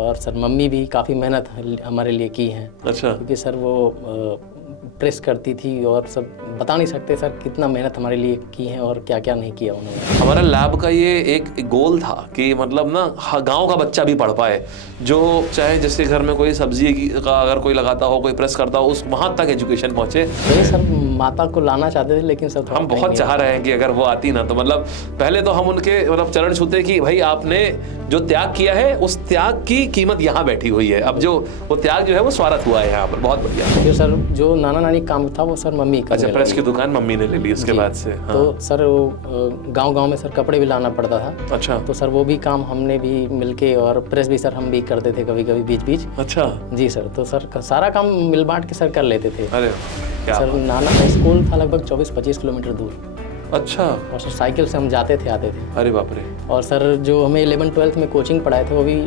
और sir mummy भी काफ़ी मेहनत हमारे लिए की हैं। अच्छा। क्योंकि सर वो प्रेस करती थी और सब बता नहीं सकते सर कितना मेहनत हमारे लिए की है और क्या क्या नहीं किया उन्होंने। हमारा लैब का ये एक गोल था कि मतलब ना गांव का बच्चा भी पढ़ पाए, जो चाहे जिसके घर में कोई सब्जी का अगर कोई लगाता हो, कोई प्रेस करता हो, उस वहाँ तक एजुकेशन पहुँचे। वही सर माता को लाना चाहते थे, लेकिन सर हम बहुत चाह रहे हैं कि अगर वो आती ना, तो मतलब पहले तो हम उनके मतलब चरण छूते कि भाई आपने जो त्याग किया है उस त्याग की कीमत यहाँ बैठी हुई है। अब जो वो त्याग जो है वो स्वार्थ हुआ है यहाँ पर। बहुत बढ़िया। जो सर जो नाना नानी काम था वो सर मम्मी का। अच्छा, प्रेस की दुकान मम्मी ने ले ली उसके बाद से। हाँ। तो सर गांव में सर कपड़े भी लाना पड़ता था। अच्छा। तो सर वो भी काम हमने भी मिलके, और प्रेस भी सर हम भी करते थे कभी कभी बीच बीच। अच्छा जी सर। तो सर सारा काम मिल बांट के सर कर लेते थे। अरे क्या सर नाना का स्कूल था लगभग 24-25 किलोमीटर दूर। अच्छा। और सर साइकिल से हम जाते थे आते थे। अरे बाप रे। और सर जो हमें 11-12 में कोचिंग पढ़ाए थे वो भी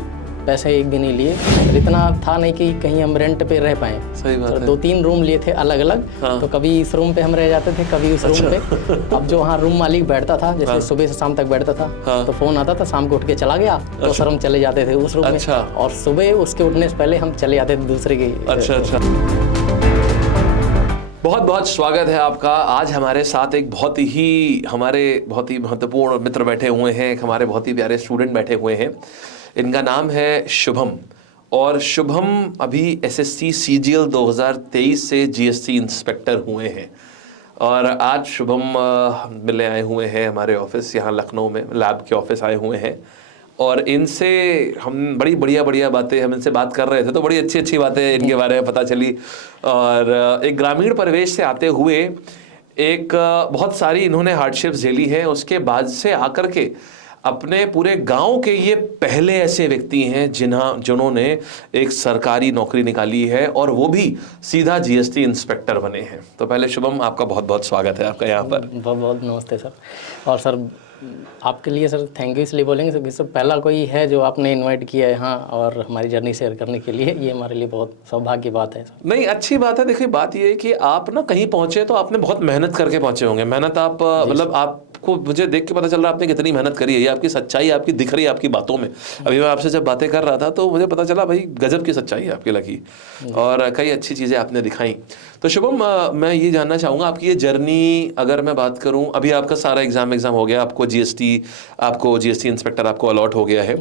पैसे एक भी नहीं लिए। सर इतना था नहीं कि कहीं हम रेंट पे रह पाएँ। सही बात है। 2-3 रूम लिए थे अलग अलग। हाँ। तो कभी इस रूम पे हम रह जाते थे, कभी उस रूम पे। अब जो वहाँ रूम मालिक बैठता था, जैसे सुबह से शाम तक बैठता था। हाँ। तो फोन आता था शाम को उठ के चला गया, तो सर हम चले जाते थे उस रूम में। अच्छा। और सुबह उसके उठने से पहले हम चले जाते थे दूसरे के। अच्छा अच्छा। बहुत बहुत स्वागत है आपका। आज हमारे साथ एक बहुत ही महत्वपूर्ण मित्र बैठे हुए हैं, एक हमारे बहुत ही प्यारे स्टूडेंट बैठे हुए हैं। इनका नाम है शुभम, और शुभम अभी एसएससी सीजीएल 2023 से जीएसटी इंस्पेक्टर हुए हैं। और आज शुभम मिलने आए हुए हैं हमारे ऑफिस, यहाँ लखनऊ में लैब के ऑफिस आए हुए हैं। और इनसे हम बड़ी बढ़िया बातें, हम इनसे बात कर रहे थे तो बड़ी अच्छी बातें इनके बारे में पता चली। और एक ग्रामीण परिवेश से आते हुए एक बहुत सारी इन्होंने हार्डशिप्स झेली हैं, उसके बाद से आकर के अपने पूरे गांव के ये पहले ऐसे व्यक्ति हैं जिन्होंने एक सरकारी नौकरी निकाली है, और वो भी सीधा जीएसटी इंस्पेक्टर बने हैं। तो पहले शुभम, आपका बहुत बहुत स्वागत है आपका यहाँ पर। बहुत बहुत नमस्ते सर। और सर आपके लिए सर थैंक यू इसलिए बोलेंगे क्योंकि सर पहला कोई है जो आपने इनवाइट किया है यहाँ और हमारी जर्नी शेयर करने के लिए, ये हमारे लिए बहुत सौभाग्य की बात है सर। नहीं, अच्छी बात है। देखिए, बात ये है कि आप ना कहीं पहुंचे तो आपने बहुत मेहनत करके पहुंचे होंगे। मेहनत आप मतलब आपको मुझे देख के पता चल रहा है आपने कितनी मेहनत करी है। ये आपकी सच्चाई आपकी दिख रही है आपकी बातों में। अभी मैं आपसे जब बातें कर रहा था तो मुझे पता चला भाई गजब की सच्चाई है आपकी लगी, और कई अच्छी चीज़ें आपने दिखाई। तो शुभम, मैं ये जानना चाहूँगा आपकी ये जर्नी, अगर मैं बात करूँ, अभी आपका सारा एग्जाम हो गया, आपको जीएसटी इंस्पेक्टर आपको अलॉट हो गया है।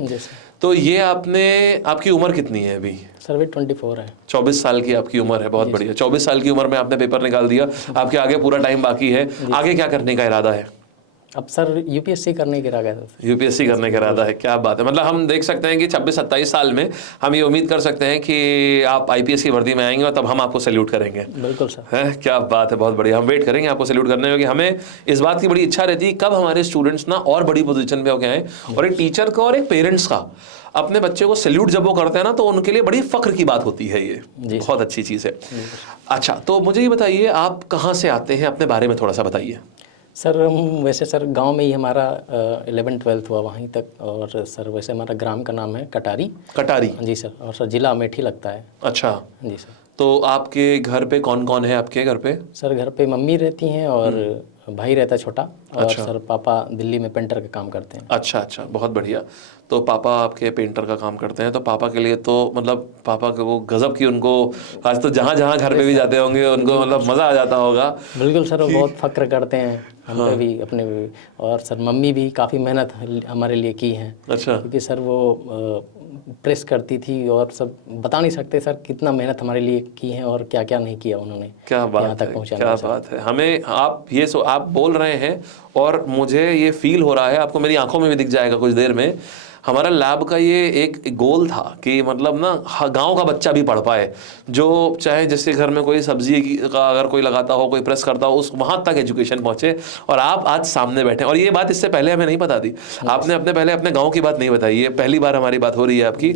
तो ये आपकी उम्र कितनी है अभी? सर अभी 24 है। 24 साल की आपकी उम्र है। बहुत बढ़िया। 24 साल की उम्र में आपने पेपर निकाल दिया। आपके आगे पूरा टाइम बाकी है। आगे क्या करने का इरादा है? अब सर यूपीएससी करने का इरादा है। यूपीएससी करने का इरादा है, क्या बात है। मतलब हम देख सकते हैं कि 26-27 साल में हम ये उम्मीद कर सकते हैं कि आप आईपीएस की वर्दी में आएंगे और तब हम आपको सैल्यूट करेंगे। बिल्कुल सर। है, क्या बात है, बहुत बढ़िया। हम वेट करेंगे आपको सैल्यूट करने में, कि हमें इस बात की बड़ी इच्छा रहती है कब हमारे स्टूडेंट्स ना और बड़ी पोजीशन पे होके आए, और एक टीचर का और एक पेरेंट्स का अपने बच्चे को सैल्यूट जब वो करते हैं ना, तो उनके लिए बड़ी फख्र की बात होती है। ये बहुत अच्छी चीज़ है। अच्छा, तो मुझे ये बताइए आप कहाँ से आते हैं, अपने बारे में थोड़ा सा बताइए। सर वैसे सर गांव में ही हमारा 11-12 हुआ वहीं तक। और सर वैसे हमारा ग्राम का नाम है कटारी। कटारी? जी सर। और सर जिला अमेठी लगता है। अच्छा जी सर। तो आपके घर पे कौन कौन है आपके घर पे? सर घर पे मम्मी रहती हैं और भाई रहता है छोटा। और अच्छा। सर पापा दिल्ली में पेंटर का काम करते हैं। अच्छा अच्छा, बहुत बढ़िया। तो पापा आपके पेंटर का काम करते हैं, तो पापा के लिए तो मतलब पापा को वो गजब की, उनको आज तो जहाँ जहाँ घर पे भी जाते होंगे उनको मतलब मज़ा आ जाता होगा। बिल्कुल सर, वो बहुत फख्र करते हैं हम पे भी, अपने भी। और सर मम्मी भी काफ़ी मेहनत हमारे लिए की हैं। अच्छा। क्योंकि सर वो प्रेस करती थी और सब बता नहीं सकते सर कितना मेहनत हमारे लिए की है और क्या क्या नहीं किया उन्होंने। क्या बात है, क्या बात है। हमें आप बोल रहे हैं और मुझे ये फील हो रहा है, आपको मेरी आंखों में भी दिख जाएगा कुछ देर में। हमारा लैब का ये एक गोल था कि मतलब ना गांव का बच्चा भी पढ़ पाए, जो चाहे जिसके घर में कोई सब्जी का अगर कोई लगाता हो, कोई प्रेस करता हो, उस वहाँ तक एजुकेशन पहुँचे। और आप आज सामने बैठे, और ये बात इससे पहले हमें नहीं पता थी। आपने पहले अपने गाँव की बात नहीं बताई, ये पहली बार हमारी बात हो रही है आपकी।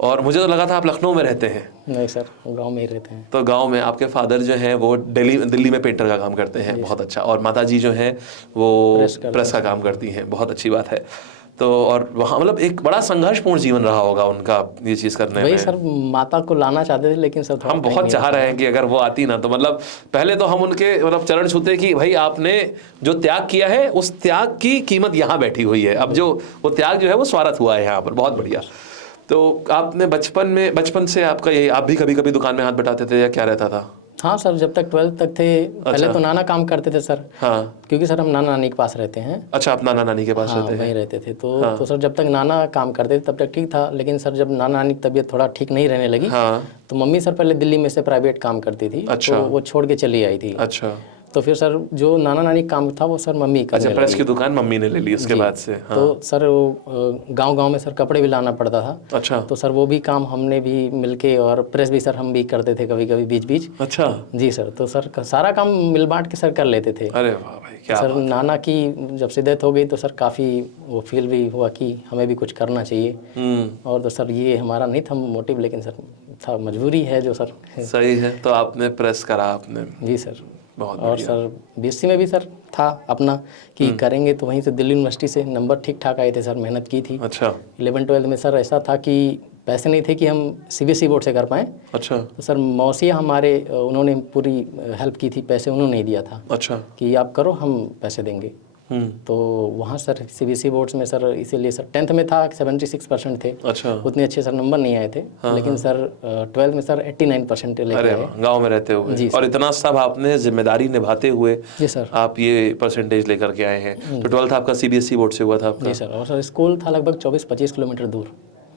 और मुझे तो लगा था आप लखनऊ में रहते हैं। नहीं सर, गांव में ही रहते हैं। तो गांव में आपके फादर जो हैं वो दिल्ली में पेंटर का काम करते हैं। बहुत अच्छा। और माता जी जो हैं वो प्रेस का काम करती हैं। बहुत अच्छी बात है। तो और वहाँ मतलब एक बड़ा संघर्षपूर्ण जीवन रहा होगा उनका ये चीज़ करने वही में। सर माता को लाना चाहते थे, लेकिन सर हम बहुत चाह रहे हैं कि अगर वो आती ना, तो मतलब पहले तो हम उनके मतलब चरण छूते कि भाई आपने जो त्याग किया है उस त्याग की कीमत यहाँ बैठी हुई है। अब जो वो त्याग जो है वो स्वार्थ हुआ है यहाँ पर। बहुत बढ़िया। तो आपने बचपन से आपका ये, आप भी कभी कभी दुकान में हाथ बटाते थे या क्या रहता था? हाँ सर, जब तक 12th तक थे पहले तो नाना काम करते थे सर। हाँ। क्योंकि सर हम नाना नानी के पास रहते हैं। अच्छा, आप नाना नानी के पास हाँ रहते हैं? वहीं रहते थे तो सर जब तक नाना काम करते थे तब तक ठीक था, लेकिन सर जब नाना नानी की तबीयत थोड़ा ठीक नहीं रहने लगी हाँ। तो मम्मी सर पहले दिल्ली में से प्राइवेट काम करती थी। अच्छा। तो वो छोड़ के चली आई थी। अच्छा। तो फिर सर जो नाना नानी का काम था वो सर मम्मी करने अच्छा, प्रेस लगी। की दुकान मम्मी ने ले ली उसके बाद से? हाँ। तो सर वो गांव में सर कपड़े भी लाना पड़ता था। अच्छा। तो सर वो भी काम हमने भी मिलके, और प्रेस भी सर हम भी करते थे कभी कभी बीच बीच। अच्छा। जी सर, तो सर सारा काम मिल बांट के सर कर लेते थे। अरे वाह भाई, क्या सर नाना की जब से डेथ हो गई तो सर काफ़ी वो फील भी हुआ कि हमें भी कुछ करना चाहिए। और तो सर ये हमारा नहीं था मोटिव, लेकिन सर था, मजबूरी है जो सर है। सही है। तो आपने प्रेस करा आपने? जी सर। बहुत और सर बीएससी में भी सर था अपना कि करेंगे, तो वहीं से दिल्ली यूनिवर्सिटी से नंबर ठीक ठाक आए थे सर, मेहनत की थी। अच्छा। 11th-12th में सर ऐसा था कि पैसे नहीं थे कि हम सीबीएसई बोर्ड से कर पाएँ। अच्छा। तो सर मौसिया हमारे उन्होंने पूरी हेल्प की थी, पैसे उन्होंने नहीं दिया था। अच्छा। कि आप करो हम पैसे देंगे। तो वहाँ सर सीबीएसई बोर्ड्स में सर इसीलिए सर 10th में था 76% थे। अच्छा। उतने अच्छे सर नंबर नहीं आए थे। लेकिन सर 12th में सर 89% लेके अरे आए। गांव में रहते हुए और इतना सब आपने जिम्मेदारी निभाते हुए जी सर। आप ये परसेंटेज लेकर के आए हैं। तो 12th आपका सीबीएसई बोर्ड से हुआ था आपका? जी सर। और सर स्कूल था लगभग 24-25 किलोमीटर दूर।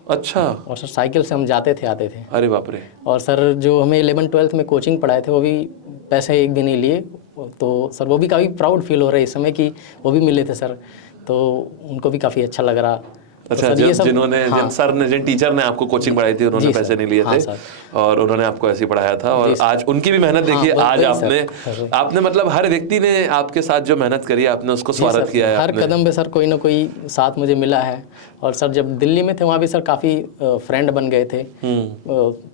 अच्छा। और सर साइकिल से हम जाते थे आते थे। अरे बाप रे। और सर जो हमें 11th-12th में कोचिंग पढ़ाए थे वो भी पैसे एक भी नहीं लिए। तो सर वो भी काफ़ी प्राउड फील हो रहा है इस समय कि वो भी मिले थे सर, तो उनको भी काफ़ी अच्छा लग रहा। अच्छा, तो जिन सर ने, जिन टीचर ने आपको कोचिंग पढ़ाई थी उन्होंने पैसे नहीं लिए थे और उन्होंने आपको ऐसे ही पढ़ाया था। और आज उनकी भी मेहनत देखिए। आज आपने मतलब हर व्यक्ति ने आपके साथ जो मेहनत करी आपने उसको स्वागत किया है। हर कदम पे सर कोई ना कोई साथ मुझे मिला है। और सर जब दिल्ली में थे वहाँ भी सर काफ़ी फ्रेंड बन गए थे।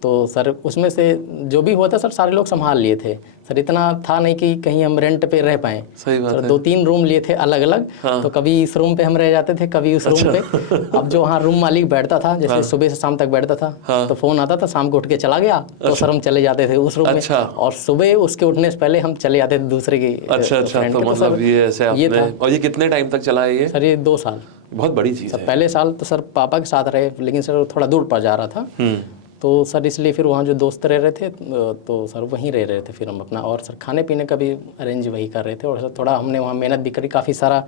तो सर उसमें से जो भी हुआ था सर सारे लोग संभाल लिए थे सर। इतना था नहीं कि कहीं हम रेंट पे रह पाएँ। सही बात सर है। 2-3 रूम लिए थे अलग अलग। तो कभी इस रूम पे हम रह जाते थे, कभी उस रूम पे। अब जो वहाँ रूम मालिक बैठता था, जैसे सुबह से शाम तक बैठता था, तो फोन आता था शाम को उठ के चला गया, तो सर हम चले जाते थे उस रूम में। और सुबह उसके उठने से पहले हम चले जाते थे दूसरे की। अच्छा। तो मतलब ये ऐसे आपने, और ये कितने टाइम तक चला है ये? सर ये 2 साल। बहुत बड़ी चीज़ है। पहले साल तो सर पापा के साथ रहे, लेकिन सर थोड़ा दूर पड़ जा रहा था। तो सर इसलिए फिर वहाँ जो दोस्त रह रहे थे तो सर वहीं रह रहे थे फिर हम अपना। और सर खाने पीने का भी अरेंज वही कर रहे थे। और सर थोड़ा हमने वहाँ मेहनत भी करी काफ़ी सारा।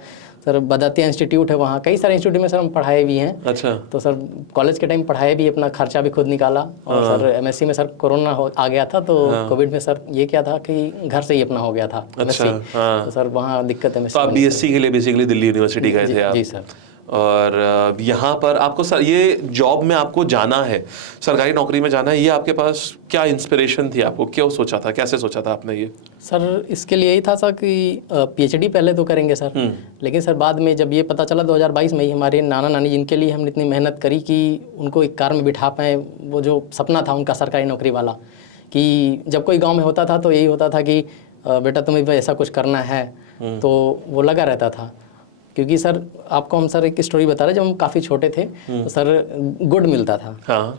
सर बदातिया इंस्टीट्यूट है वहाँ, कई सारे इंस्टीट्यूट में सर हम पढ़ाए भी हैं। अच्छा। तो सर कॉलेज के टाइम पढ़ाए भी, अपना खर्चा भी खुद निकाला। और सर एमएससी में सर कोरोना आ गया था, तो कोविड में सर ये क्या था कि घर से ही अपना हो गया था एमएससी। तो सर वहाँ दिक्कत है। तो आप बीएससी के लिए बेसिकली दिल्ली यूनिवर्सिटी गए थे आप? जी सर। और यहाँ पर आपको सर ये जॉब में आपको जाना है, सरकारी नौकरी में जाना है, ये आपके पास क्या इंस्पिरेशन थी? आपको क्यों सोचा था, कैसे सोचा था आपने ये? सर इसके लिए यही था सर कि पीएचडी पहले तो करेंगे सर। लेकिन सर बाद में जब ये पता चला 2022 में ही, हमारे नाना नानी जिनके लिए हमने इतनी मेहनत करी कि उनको एक कार में बिठा पाएँ, वो जो सपना था उनका सरकारी नौकरी वाला, कि जब कोई गाँव में होता था तो यही होता था कि बेटा तुम्हें भी ऐसा कुछ करना है। तो वो लगा रहता था। क्योंकि सर आपको हम सर एक स्टोरी बता रहे, जब हम काफ़ी छोटे थे तो सर गुड़ मिलता था।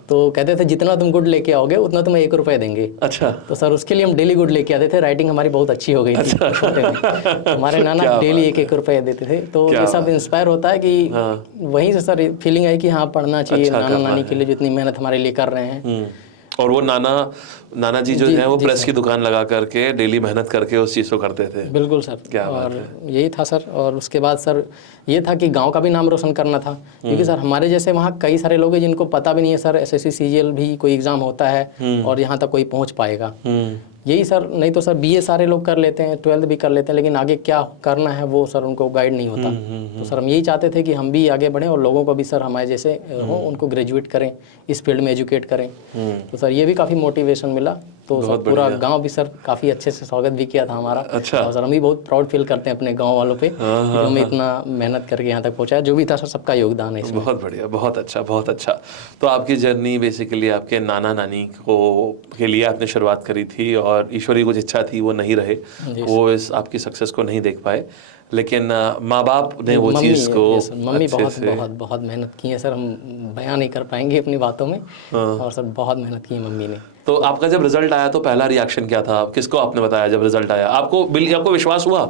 तो कहते थे जितना तुम गुड़ लेके आओगे उतना तुम्हें 1 रुपये देंगे। अच्छा। तो सर उसके लिए हम डेली गुड़ लेके आते थे। राइटिंग हमारी बहुत अच्छी हो गई थी छोटे में। हमारे नाना डेली 1-1 रुपये देते थे। तो ये सब इंस्पायर होता है कि वहीं से सर फीलिंग आई कि हाँ पढ़ना चाहिए। नाना नानी के लिए जितनी मेहनत हमारे लिए कर रहे हैं। और वो नाना जी जो है वो प्रेस की दुकान लगा करके डेली मेहनत करके उस चीज़ को करते थे। बिल्कुल सर। क्या और यही था सर। और उसके बाद सर ये था कि गांव का भी नाम रोशन करना था। क्योंकि सर हमारे जैसे वहाँ कई सारे लोग हैं जिनको पता भी नहीं है सर एसएससी सीजीएल भी कोई एग्ज़ाम होता है और यहाँ तक कोई पहुँच पाएगा। यही सर, नहीं तो सर बीए सारे लोग कर लेते हैं, 12th भी कर लेते हैं, लेकिन आगे क्या करना है वो सर उनको गाइड नहीं होता। तो सर हम यही चाहते थे कि हम भी आगे बढ़ें और लोगों को भी सर हमारे जैसे हो उनको ग्रेजुएट करें, इस फील्ड में एजुकेट करें। तो सर ये भी काफ़ी मोटिवेशन मिला। तो सर पूरा गांव भी सर काफ़ी अच्छे से स्वागत भी किया था हमारा। अच्छा। और सर हम भी बहुत प्राउड फील करते हैं अपने गाँव वालों पे कि हमें इतना मेहनत करके यहाँ तक पहुँचाया। जो भी था सर सबका योगदान है इसमें। बहुत बढ़िया, बहुत अच्छा, बहुत अच्छा। तो आपकी जर्नी बेसिकली आपके नाना नानी के लिए आपने शुरुआत करी थी और ईश्वरी कुछ इच्छा थी वो नहीं रहे, वो इस आपकी सक्सेस को नहीं देख पाए, लेकिन माँ बाप ने वो चीज़ को मम्मी बहुत मेहनत की है सर। हम बयान नहीं कर पाएंगे अपनी बातों में। और सर बहुत मेहनत की है मम्मी ने। तो आपका जब रिजल्ट आया तो पहला रिएक्शन क्या था? किसको आपने बताया जब रिजल्ट आया? आपको विश्वास हुआ?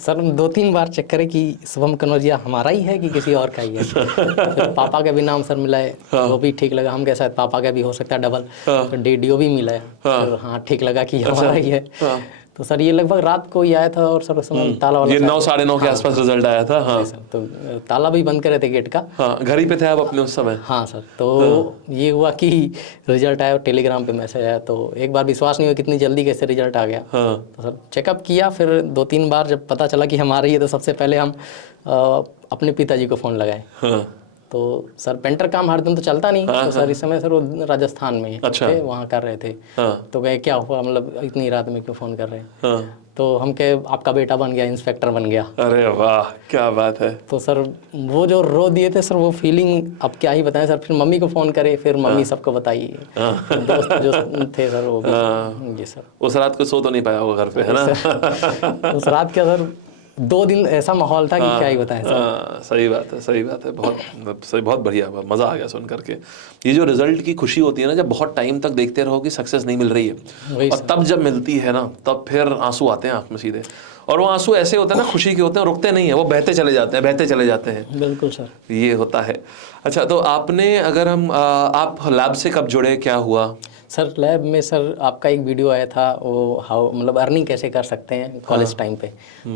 सर हम 2-3 बार चेक करें कि शुभम कनौजिया हमारा ही है कि किसी और का ही है। फिर पापा का भी नाम सर मिला है, वो भी ठीक लगा। हम कैसा पापा का भी हो सकता है डबल। फिर डीडीओ भी मिला है, फिर हाँ ठीक लगा कि हमारा ही है। तो सर ये लगभग रात को ही आया था और सर उस समय ताला वाला ये 9 साढ़े 9 के आसपास रिजल्ट आया था। हाँ सर, तो ताला भी बंद करे थे गेट का। हाँ, घर ही पे थे आप अपने उस समय? हाँ सर, तो ये हुआ कि रिजल्ट आया और टेलीग्राम पे मैसेज आया, तो एक बार विश्वास नहीं हुआ कितनी जल्दी कैसे रिजल्ट आ गया। हाँ। तो सर चेकअप किया, फिर 2-3 बार जब पता चला कि हमारा ही है तो सबसे पहले हम अपने पिताजी को फ़ोन लगाए। हाँ। तो सर पेंटर काम हर दिन तो चलता नहीं। तो सर इस समय सर वो राजस्थान में थे, वहाँ कर रहे थे। तो कहे क्या हुआ, मतलब इतनी रात में क्यों फ़ोन कर रहे हैं? तो हम कहे आपका बेटा बन गया, इंस्पेक्टर बन गया। अरे वाह, क्या बात है। तो सर वो जो रो दिए थे सर, वो फीलिंग अब क्या ही बताएं सर। फिर मम्मी को फ़ोन करे, फिर मम्मी सबको बताई, दोस्त जो थे सर वो भी। जी सर। उस रात को सो तो नहीं पाया होगा घर पे, है ना? उस रात क्या सर, 2 दिन ऐसा माहौल था कि क्या ही बताएं सर। सही बात है, सही बात है। बहुत सही, बहुत बढ़िया, मज़ा आ गया सुन करके। ये जो रिजल्ट की खुशी होती है ना, जब बहुत टाइम तक देखते रहो कि सक्सेस नहीं मिल रही है, और तब जब मिलती है ना, तब फिर आंसू आते हैं आंख में सीधे। और वो आंसू ऐसे होते हैं ना, खुशी के होते हैं, रुकते नहीं है, वो बहते चले जाते हैं, बहते चले जाते हैं। बिल्कुल सर, ये होता है। अच्छा, तो आपने अगर हम आप लैब से कब जुड़े, क्या हुआ? सर लैब में सर आपका एक वीडियो आया था, वो हाउ मतलब अर्निंग कैसे कर सकते हैं कॉलेज टाइम पे।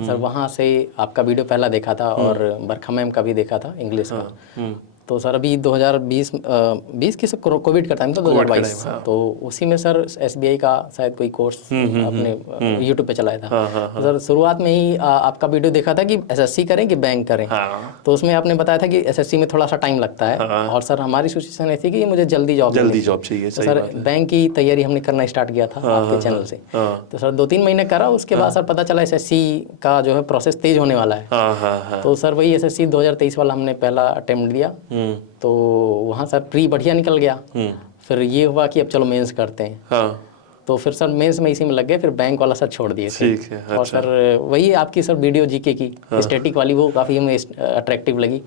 सर वहाँ से आपका वीडियो पहला देखा था, और बरखा मैम का भी देखा था इंग्लिश का। तो सर अभी 2020 की कोविड का टाइम था, 2022। तो उसी में सर SBI का शायद कोई कोर्स अपने यूट्यूब पे चलाया था। तो सर शुरुआत में ही आपका वीडियो देखा था कि SSC करें कि बैंक करें। तो उसमें आपने बताया था कि SSC में थोड़ा सा टाइम लगता है, और सर हमारी सिचुएशन ऐसी कि मुझे जल्दी जॉब चाहिए। तो सर बैंक की तैयारी हमने करना स्टार्ट किया था आपके चैनल से। तो सर 2-3 महीने करा, उसके बाद सर पता चला SSC का जो है प्रोसेस तेज होने वाला है। तो सर वही SSC 2023 वाला हमने पहला अटेम्प्ट दिया। तो वहाँ सर प्री बढ़िया निकल गया। फिर ये हुआ कि अब चलो मेंस करते हैं। तो फिर सर मेंस में इसी में लग गए, फिर बैंक वाला सर छोड़ दिए थे। ठीक है। और सर वही आपकी सर वीडियो जीके की स्टैटिक वाली, वो काफ़ी हमें अट्रैक्टिव लगी।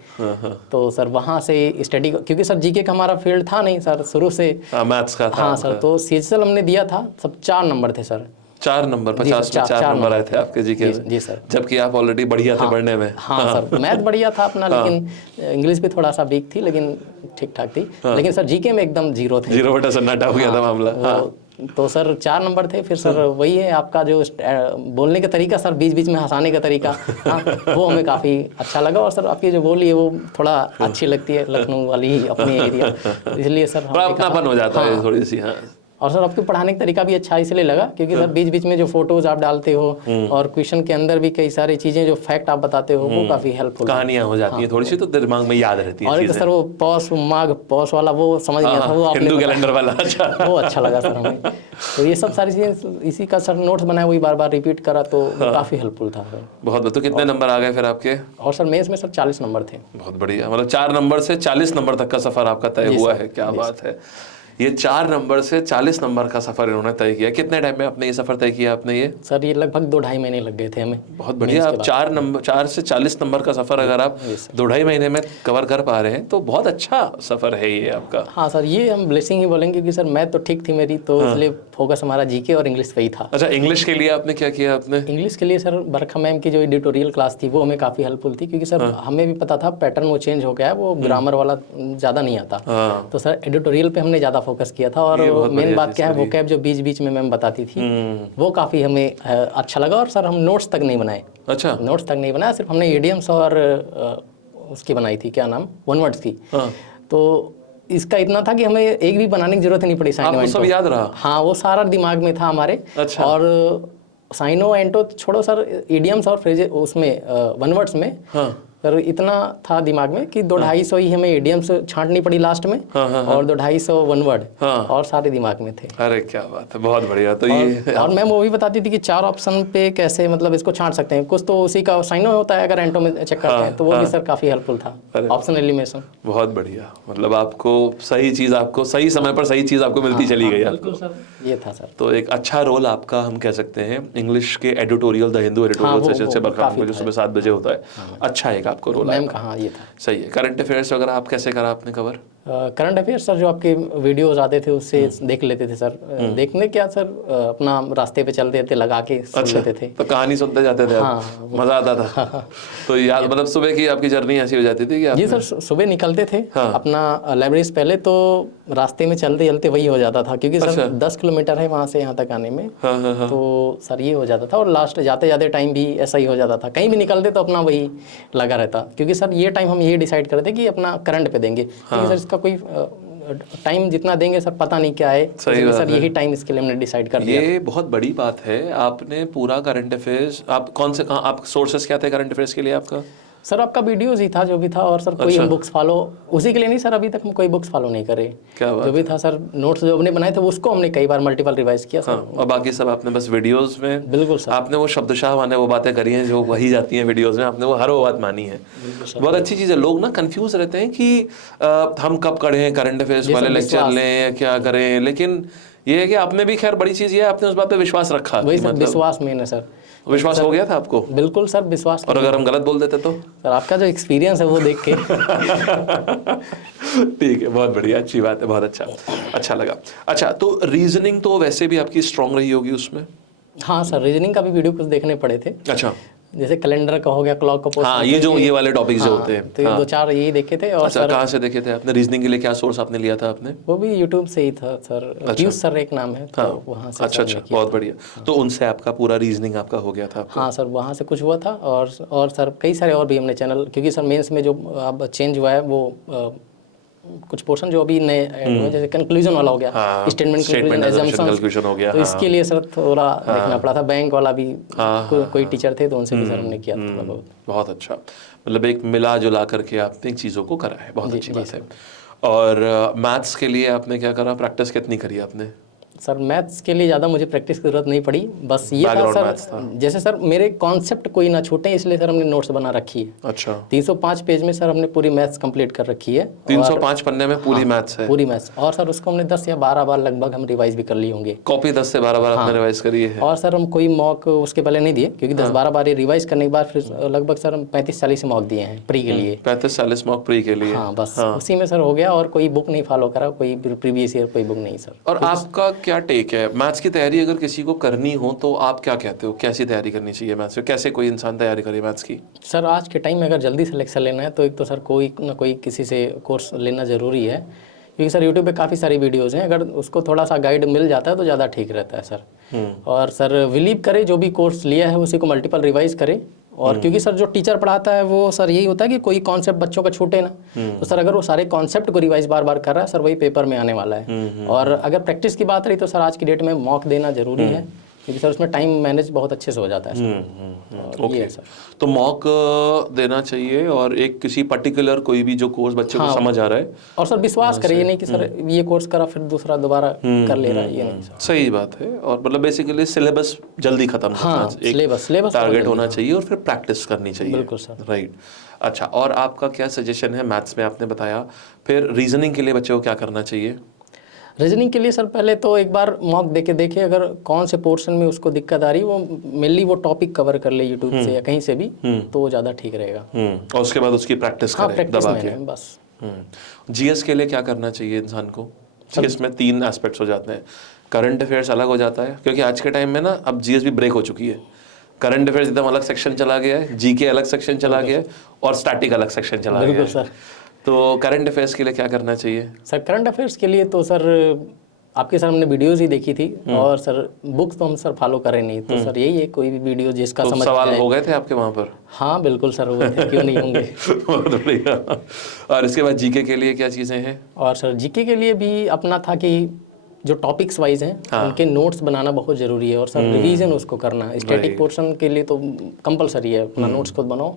तो सर वहाँ से स्टडी, क्योंकि सर जीके का हमारा फील्ड था नहीं सर शुरू से, मैथ्स का था। हाँ सर, तो CHL हमने दिया था, सब 4 नंबर थे सर। 4 नंबर, 50 में 4 नंबर आए थे आपके जीके में। जी सर। जबकि आप ऑलरेडी बढ़िया थे पढ़ने में। हाँ सर, मैथ बढ़िया था अपना, लेकिन इंग्लिश भी थोड़ा सा वीक थी, लेकिन ठीक ठाक थी। लेकिन सर जीके में एकदम 0 थे। 0 बटा सन्नाटा हो गया था मामला। तो सर 4 नंबर थे। फिर सर वही है आपका जो बोलने का तरीका सर, बीच बीच में हंसाने का तरीका, वो हमें काफ़ी अच्छा लगा। और सर आपकी जो बोली है वो थोड़ा अच्छी लगती है, लखनऊ वाली अपनी एरिया, इसलिए सर अपनापन हो जाता है थोड़ी सी। हाँ। और सर आपके पढ़ाने का तरीका भी अच्छा इसलिए लगा क्योंकि सर बीच बीच में जो फोटोज आप डालते हो और क्वेश्चन के अंदर भी कई सारी चीजें जो फैक्ट आप बताते हो वो काफी हेल्पफुल, कहानियां हो जाती हैं थोड़ी सी, तो दिमाग में याद रहती है। और एक सर वो पॉस माघ पॉस वाला वो समझ नहीं था, वो आपने हिंदू कैलेंडर वाला, अच्छा वो अच्छा लगा सर हमें। तो ये सब सारी चीजें इसी का सर नोट्स बनाया, वही बार बार रिपीट करा, तो काफी हेल्पफुल था सर। बहुत। तो कितने नंबर आ गए फिर आपके? और सर मेंस में सर 40 नंबर थे। बहुत बढ़िया, मतलब 4 नंबर से 40 नंबर तक का सफर आपका तय हुआ है। क्या बात है। ये 4 नंबर से 40 नंबर का सफर इन्होंने तय किया। कितने टाइम में आपने ये सफर तय किया आपने? ये सर ये लगभग 2-2.5 महीने लग गए थे हमें। बहुत बढ़िया। आप 4 से 40 नंबर का सफर अगर आप 2-2.5 महीने में कवर कर पा रहे हैं तो बहुत अच्छा सफर है ये आपका। हाँ सर, ये हम ब्लेसिंग ही बोलेंगे क्योंकि सर मैथ तो ठीक थी मेरी, तो इसलिए फोकस हमारा जीके और इंग्लिश पे ही था। अच्छा, इंग्लिश के लिए आपने क्या किया? आपने इंग्लिश के लिए सर बरखा मैम की जो एडिटोरियल क्लास थी वो हमें काफ़ी हेल्पफुल थी, क्योंकि सर हमें भी पता था पैटर्न वो चेंज हो गया है, वो ग्रामर वाला ज़्यादा नहीं आता। तो सर एडिटोरियल पे हमने ज़्यादा फोकस किया था। और मेन बात क्या है, वोकैब जो बीच बीच में मैम बताती थी वो काफ़ी हमें अच्छा लगा। और सर हम नोट्स तक नहीं बनाए। अच्छा, नोट्स तक नहीं बनाया, सिर्फ हमने इडियम्स और उसकी बनाई थी, क्या नाम, वन वर्ड्स की। तो इसका इतना था कि हमें एक भी बनाने की जरूरत नहीं पड़ी। आपको सब याद रहा? हाँ, वो सारा दिमाग में था हमारे। अच्छा। और साइनो एंटो छोड़ो सर, इडियम्स और फ्रेजेस उसमें वन वर्ड्स में सर इतना था दिमाग में कि 200-250 ही हमें इडियम्स छांटनी पड़ी लास्ट में। और 200-250 वन वर्ड, और सारे दिमाग में थे। अरे क्या बात है, बहुत बढ़िया। तो ये और मैम वो भी बताती थी कि 4 ऑप्शन पे कैसे मतलब इसको छांट सकते हैं। कुछ तो उसी का साइनो होता है अगर एंटो में चेक करते हैं, तो वो भी सर काफ़ी हेल्पफुल था, ऑप्शन एलिमिनेशन। बहुत बढ़िया, मतलब आपको सही चीज़, आपको सही समय पर सही चीज़ आपको मिलती चली गई। बिल्कुल सर, ये था सर। तो एक अच्छा रोल आपका हम कह सकते हैं इंग्लिश के editorial, the Hindu editorial session से बरखा में जो सुबह 7 बजे होता है, अच्छा एक आपको रोल मैम का। हाँ, ये था। सही है। करंट अफेयर्स वगैरह आप कैसे करा आपने कवर? करंट अफेयर सर जो आपके वीडियोस आते थे उससे देख लेते थे सर। देखने क्या सर, अपना रास्ते पे चलते थे लगा के सुन लेते थे। तो कहानी सुनते जाते थे आप? मजा आता था। तो याद मतलब सुबह की आपकी जर्नी ऐसी हो जाती थी कि जी सर, सुबह निकलते थे अपना लाइब्रेरी से पहले, तो रास्ते में चलते चलते वही हो जाता था, क्योंकि सर 10 किलोमीटर है वहाँ से यहाँ तक आने में। तो सर ये हो जाता था, और लास्ट जाते जाते टाइम भी ऐसा ही हो जाता था। कहीं भी निकलते तो अपना वही लगा रहता, क्योंकि सर ये टाइम हम यही डिसाइड करते कि अपना करंट पे देंगे, क्योंकि सर इसका कोई टाइम जितना देंगे सर पता नहीं क्या है। सही सर यही टाइम इसके लिए हमने डिसाइड कर दिया। ये बहुत बड़ी बात है। आपने पूरा करंट अफेयर्स, आप कौन से कहाँ, आप सोर्सेस क्या थे करंट अफेयर्स के लिए आपका? सर आपका वीडियोज ही था जो भी था, और सर कोई हम बुक्स फॉलो उसी के लिए नहीं सर, अभी तक हम कोई बुक्स फॉलो नहीं करे। क्या बात जो भी था सर, नोट्स जो हमने बनाए थे उसको हमने कई बार मल्टीपल रिवाइज किया सर। और बाकी सब आपने बस वीडियोस में। बिल्कुल सर। आपने वो शब्दशाह माने वो बातें करी हैं जो वही जाती हैं वीडियोस में, आपने वो हर वो बात मानी है। बहुत अच्छी चीज़ है। लोग ना कंफ्यूज रहते हैं कि हम कब करें करंट अफेयर्स वाले लेक्चर लें या क्या करें, लेकिन ये है कि आप में भी खैर बड़ी चीज़ ये है, आपने उस बात पे विश्वास रखा। वही सर, विश्वास मेन है सर। विश्वास हो गया था आपको? बिल्कुल सर, विश्वास। और अगर हम गलत बोल देते तो? सर आपका जो एक्सपीरियंस है वो देख के ठीक है, बहुत बढ़िया, अच्छी बात है, बहुत अच्छा लगा। अच्छा, तो रीजनिंग तो वैसे भी आपकी स्ट्रांग रही होगी उसमें? हाँ सर, रीजनिंग का भी वीडियो कुछ देखने पड़े थे। अच्छा, जैसे कैलेंडर का हो गया, क्लॉक का पोस्ट। हाँ, ये वाले टॉपिक्स जो होते हैं, तो ये 2-4 यही देखे थे। और अच्छा, कहाँ से देखे थे आपने? रीजनिंग के लिए क्या सोर्स आपने लिया था आपने? वो भी यूट्यूब से ही था सर। पीयूष सर एक नाम है, तो वहाँ से। अच्छा, बहुत बढ़िया। तो उनसे आपका पूरा रीजनिंग आपका हो गया था? हाँ सर, वहाँ से कुछ हुआ था। और सर कई सारे और भी हमने चैनल, क्योंकि सर मेंस में जो अब चेंज हुआ है वो कुछ पोर्शन जो अभी नए ऐड हुए, जैसे कंक्लूजन वाला हो गया, स्टेटमेंट कंक्लूजन हो गया। तो इसके लिए सर थोड़ा देखना पड़ा था। बैंक वाला भी कोई टीचर थे, तो उनसे भी सर हमने किया था बहुत। बहुत अच्छा, मतलब एक मिला जुला करके आपने चीज़ों को करा है, बहुत अच्छी बात है। और मैथ्स के लिए आपने क्या करा, प्रैक्टिस कितनी करी आपने? सर मैथ्स के लिए ज़्यादा मुझे प्रैक्टिस की जरूरत नहीं पड़ी, बस ये था सर, जैसे सर मेरे कॉन्सेप्ट कोई ना छूटे, इसलिए सर हमने नोट्स बना रखी है। अच्छा, 305 पेज में सर हमने पूरी मैथ्स कंप्लीट कर रखी है। 305 पन्ने में पूरी मैथ्स है? पूरी मैथ्स। और सर उसको हमने 10 या 12 बार लगभग हम रिवाइज भी कर लिए होंगे। कॉपी 10 से 12 बार आपने रिवाइज करी है? और सर हम कोई मॉक उसके पहले नहीं दिए, क्योंकि 10-12 बार ये रिवाइज करने के बाद फिर लगभग सर हम 35-40 मॉक दिए हैं प्री के लिए। 35-40 मॉक प्री के लिए? हाँ, बस उसी में सर हो गया, और कोई बुक नहीं फॉलो करा, कोई प्रीवियस ईयर कोई बुक नहीं सर। और आपका क्या टेक है मैथ्स की तैयारी अगर किसी को करनी हो तो आप क्या कहते हो, कैसी तैयारी करनी चाहिए मैथ्स की? कैसे कोई इंसान तैयारी करे मैथ्स की? सर आज के टाइम में अगर जल्दी सिलेक्शन लेना है तो एक तो सर कोई ना कोई किसी से कोर्स लेना ज़रूरी है, क्योंकि सर यूट्यूब पे काफ़ी सारी वीडियोज़ हैं, अगर उसको थोड़ा सा गाइड मिल जाता है तो ज़्यादा ठीक रहता है सर। और सर बिलीव करे, जो भी कोर्स लिया है उसी को मल्टीपल रिवाइज करे। और क्योंकि सर जो टीचर पढ़ाता है वो सर यही होता है कि कोई कॉन्सेप्ट बच्चों का छूटे ना, तो सर अगर वो सारे कॉन्सेप्ट को रिवाइज बार बार कर रहा है सर, वही पेपर में आने वाला है। और अगर प्रैक्टिस की बात रही तो सर आज की डेट में मॉक देना जरूरी है, क्योंकि सर उसमें टाइम मैनेज बहुत अच्छे से हो जाता है सर। ओके, तो मॉक देना चाहिए, और एक किसी पर्टिकुलर कोई भी जो कोर्स बच्चे को समझ आ रहा है, और सर विश्वास करिए नहीं कि सर ये कोर्स करा फिर दूसरा दोबारा कर ले रहा है, ये नहीं सर। सही बात है। और मतलब बेसिकली सिलेबस जल्दी खत्म करना चाहिए, सिलेबस टारगेट होना चाहिए, और फिर प्रैक्टिस करनी चाहिए। बिल्कुल सर, राइट। अच्छा, और आपका क्या सजेशन है? मैथ्स में आपने बताया, फिर रीजनिंग के लिए बच्चे को क्या करना चाहिए? रीजनिंग के लिए सर पहले तो एक बार मॉक देखे, अगर कौन से पोर्शन में उसको दिक्कत आ रही है, वो मेनली वो टॉपिक कवर कर ले यूट्यूब से या कहीं से भी, तो ज़्यादा ठीक रहेगा। और उसके बाद उसकी प्रैक्टिस करें दबा के बस। जीएस के लिए क्या करना चाहिए इंसान को? जीएस में 3 एस्पेक्ट्स हो जाते हैं। करंट अफेयर्स अलग हो जाता है, क्योंकि आज के टाइम में ना अब जीएस भी ब्रेक हो चुकी है। करंट अफेयर्स एकदम अलग सेक्शन चला गया है, जीके अलग सेक्शन चला गया है, और स्टैटिक अलग सेक्शन चला गया है। सर, तो करंट अफेयर्स के लिए क्या करना चाहिए? सर करंट अफेयर्स के लिए तो सर आपके सर हमने वीडियोस ही देखी थी, और सर बुक्स तो हम सर फॉलो करें नहीं, तो सर यही है कोई भी वीडियो जिसका तो समझ सवाल हो गए थे आपके वहाँ पर? हाँ बिल्कुल सर, हुए थे, क्यों नहीं होंगे। बहुत बढ़िया। और इसके बाद जीके के लिए क्या चीज़ें हैं? और सर जीके के लिए भी अपना था कि जो टॉपिक्स वाइज हैं उनके नोट्स बनाना बहुत ज़रूरी है, और सर रिवीजन उसको करना। स्टैटिक पोर्शन के लिए तो कंपलसरी है, अपना नोट्स खुद बनाओ